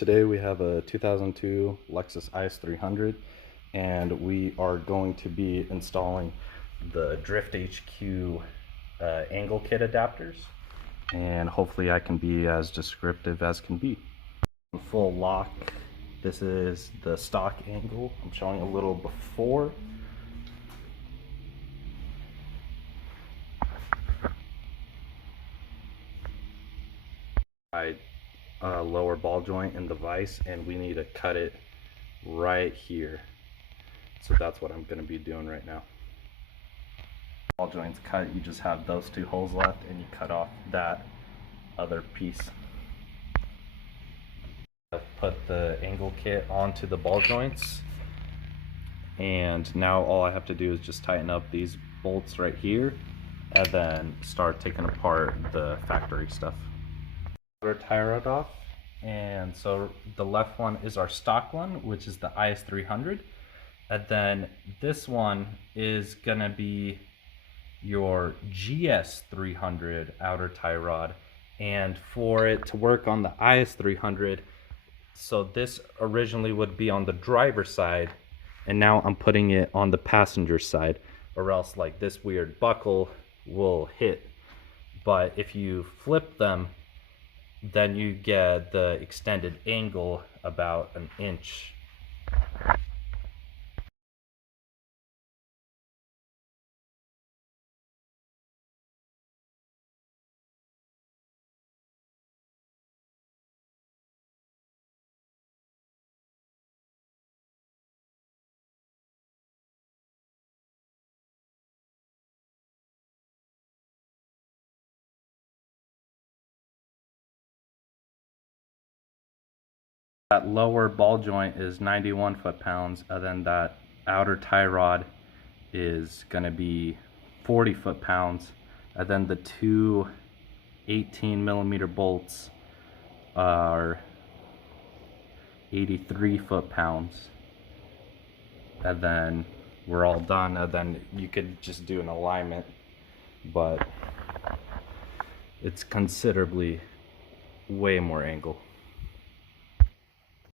today we have a 2002 Lexus Is300 and we are going to be installing the Drift HQ angle kit adapters, and hopefully I can be as descriptive as can be. Full lock, this is the stock angle. I'm showing a little before. Lower ball joint in the vise, and we need to cut it right here. So that's what I'm going to be doing right now. Ball joints cut, you just have those two holes left and you cut off that other piece. Put the angle kit onto the ball joints, and now all I have to do is just tighten up these bolts right here and then start taking apart the factory stuff. Our tie rod off, and so the left one is our stock one, which is the Is300, and then this one is gonna be your GS300 outer tie rod. And for it to work on the Is300, so this originally would be on the driver's side, and now I'm putting it on the passenger side, or else like this weird buckle will hit. But if you flip them, then you get the extended angle about an inch. That lower ball joint is 91 foot-pounds, and then that outer tie rod is going to be 40 foot-pounds, and then the two 18mm bolts are 83 foot-pounds, and then we're all done. And then you could just do an alignment, but it's considerably way more angle.